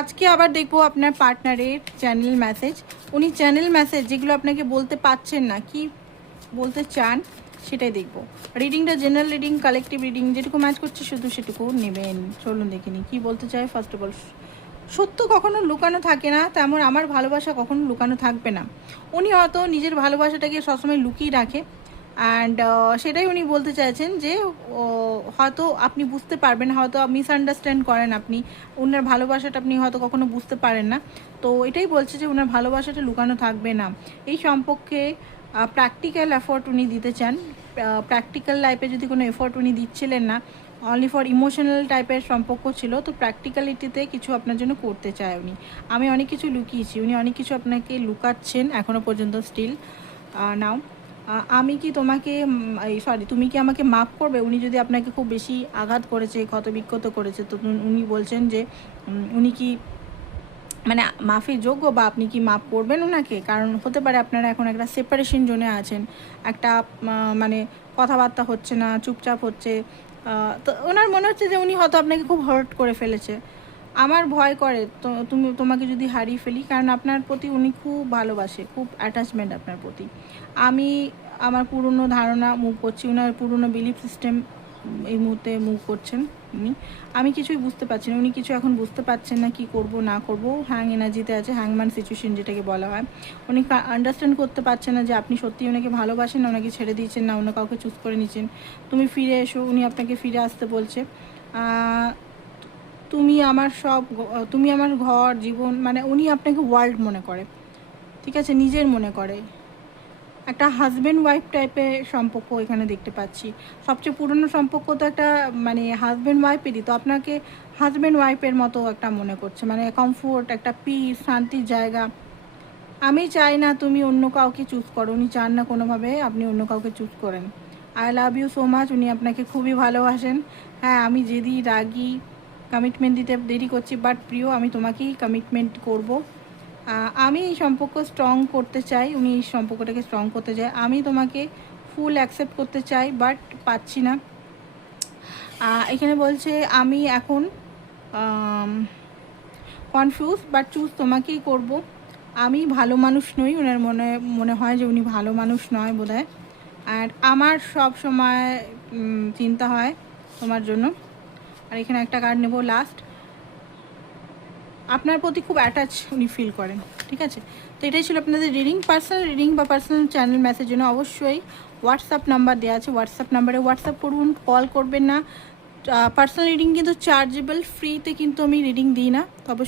আজকে আবার দেখবো আপনার পার্টনারের চ্যানেল মেসেজ। উনি চ্যানেল মেসেজ যেগুলো আপনাকে বলতে পারছেন না, কি বলতে চান সেটাই দেখবো। রিডিংটা জেনারেল রিডিং, কালেকটিভ রিডিং, যেটুকু ম্যাচ করছে শুধু সেটুকু নেবেন। চলুন দেখে নিই কী বলতে চাই। ফার্স্ট অফ অল, সত্য কখনো লুকানো থাকে না, তেমন আমার ভালোবাসা কখনো লুকানো থাকবে না। উনি হয়তো নিজের ভালোবাসাটাকে সবসময় লুকিয়ে রাখে, অ্যান্ড সেটাই উনি বলতে চাইছেন যে হয়তো আপনি বুঝতে পারবেন, হয়তো মিসআন্ডারস্ট্যান্ড করেন আপনি ওনার ভালোবাসাটা, আপনি হয়তো কখনো বুঝতে পারেন না। তো এটাই বলছে যে ওনার ভালোবাসাটা লুকানো থাকবে না। এই সম্পর্কে প্র্যাকটিক্যাল এফোর্ট উনি দিতে চান। প্র্যাকটিক্যাল লাইফে যদি কোনো এফোর্ট উনি দিচ্ছিলেন না, অনলি ফর ইমোশনাল টাইপের সম্পর্ক ছিল, তো প্র্যাকটিক্যালিটিতে কিছু আপনার জন্য করতে চায় উনি। আমি অনেক কিছু লুকিয়েছি, উনি অনেক কিছু আপনাকে লুকাচ্ছেন এখনও পর্যন্ত স্টিল নাও। আমি কি তোমাকে তুমি কি আমাকে মাফ করবে? উনি যদি আপনাকে খুব বেশি আঘাত করেছে, ক্ষতবিক্ষত করেছে, তো উনি বলছেন যে উনি কি মানে মাফের যোগ্য, বা আপনি কি মাফ করবেন ওনাকে? কারণ হতে পারে আপনারা এখন একটা সেপারেশন জোনে আছেন, একটা মানে কথাবার্তা হচ্ছে না, চুপচাপ হচ্ছে। তো ওনার মনে হচ্ছে যে উনি হয়তো আপনাকে খুব হার্ট করে ফেলেছে। আমার ভয় করে তো তোমাকে যদি হারিয়ে ফেলি, কারণ আপনার প্রতি উনি খুব ভালোবাসে, খুব অ্যাটাচমেন্ট আপনার প্রতি। আমি আমার পুরনো ধারণা মুভ করছি, ওনার পুরনো বিলিফ সিস্টেম এই মুহূর্তে মুভ করছেন উনি। আমি কিছুই বুঝতে পারছি না, উনি কিছু এখন বুঝতে পারছেন না কি করব না করব। হ্যাং এনার্জিতে আছে, হ্যাংম্যান সিচুয়েশন যেটাকে বলা হয়। উনি আন্ডারস্ট্যান্ড করতে পারছেন না যে আপনি সত্যি ওনাকে ভালোবাসেন না, ওনাকে ছেড়ে দিয়েছেন না, অন্য কাউকে চুজ করে নিচ্ছেন। তুমি ফিরে এসো, উনি আপনাকে ফিরে আসতে বলছে। তুমি আমার সব, তুমি আমার ঘর জীবন, মানে উনি আপনাকে ওয়ার্ল্ড মনে করে, ঠিক আছে, নিজের মনে করে। একটা হাজব্যান্ড ওয়াইফ টাইপের সম্পর্ক এখানে দেখতে পাচ্ছি। সবচেয়ে পুরনো সম্পর্ক তো একটা মানে হাজব্যান্ড ওয়াইফেরই, তো আপনাকে হাজব্যান্ড ওয়াইফের মতো একটা মনে করছে, মানে কমফোর্ট, একটা পিস, শান্তির জায়গা। আমি চাই না তুমি অন্য কাউকে চুজ করো, উনি চান না কোনোভাবে আপনি অন্য কাউকে চুজ করেন। I love you so much, উনি আপনাকে খুবই ভালোবাসেন। হ্যাঁ, আমি যেদি রাগি, কমিটমেন্ট দিতে দেরি করছি, বাট প্রিয় আমি তোমাকেই কমিটমেন্ট করব। আমি এই সম্পর্ক স্ট্রং করতে চাই, উনি এই সম্পর্কটাকে স্ট্রং করতে চাই। আমি তোমাকে ফুল অ্যাকসেপ্ট করতে চাই, বাট পাচ্ছি না। এখানে বলছে আমি এখন কনফিউজ, বাট চুজ তোমাকেই করব। আমি ভালো মানুষ নই, ওনার মনে হয় যে উনি ভালো মানুষ নয় বোধহয়। আর আমার সব সময় চিন্তা হয় তোমার জন্য। আর এখানে একটা কার্ড নেব লাস্ট। আপনার প্রতি খুব অ্যাটাচ উনি ফিল করেন, ঠিক আছে। তো এটাই ছিল আপনাদের রিডিং। পার্সোনাল রিডিং বা পার্সোনাল চ্যানেল মেসেজ জন্য অবশ্যই হোয়াটসঅ্যাপ নাম্বার দেওয়া আছে, হোয়াটসঅ্যাপ নাম্বারে হোয়াটসঅ্যাপ করুন, কল করবেন না। পার্সোনাল রিডিং কিন্তু চার্জেবল, ফ্রিতে কিন্তু আমি রিডিং দিই না, তো অবশ্যই